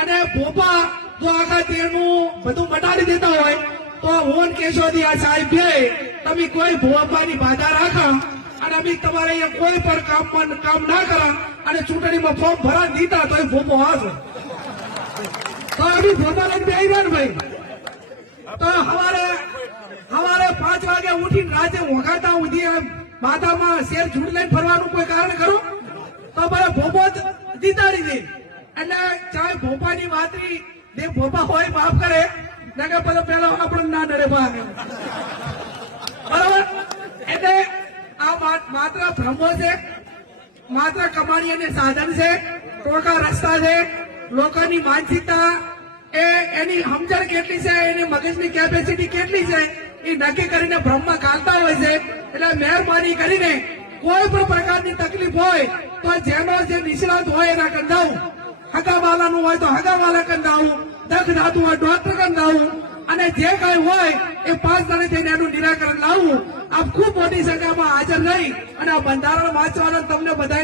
અને ભોપા જો આખા તેનું બધું મટાડી દેતા હોય તો હું કેશોદી આ સાહેબ બે તમે કોઈ ભોપાની બાધા રાખા અને અમે તમારે અહીંયા કોઈ પણ કામ ના કરા અને ચૂંટણીમાં ફોર્મ ભરા દીધા તો ભોપો આવશે તો અમે ભોપા લઈને બેહી ને ભાઈ તો સવારે 5 વાગે ઉઠીને રાતે વગાડતા ઉઠી માથામાં શેર ઝૂંડ લઈને ફરવાનું કોઈ કારણ કરો તો મારે ભોપો જ જીતાડી દે એટલે ચાહે ભોપાની વાતરી જે ભોપા હોય માફ કરે નકર પછી પેલા આપણે ના ડરે બરાબર એટલે આ માત્ર ભ્રમો છે માત્ર કમાણી અને સાધન છે ટોળકા રસ્તા છે લોકોની માનસિકતા એની સમજણ કેટલી છે એની મગજની કેપેસિટી કેટલી છે એ નક્કી કરીને ભ્રમમાં કાઢતા હોય છે એટલે મહેરબાની કરીને કોઈ પણ પ્રકારની તકલીફ હોય તો જેનો જે નિષ્ણાત હોય એના કંદાવું હગાવાલાનું હોય તો હગાવાલા કંદાવું દખ ધાતું હોય ડોક્ટર કંદાવું અને જે કઈ હોય એ 5 દાડે થઈને એનું નિરાકરણ લાવવું આપ ખૂબ મોટી સંખ્યામાં હાજર રહી અને આ બંધારણ વાંચવાના તમને બધા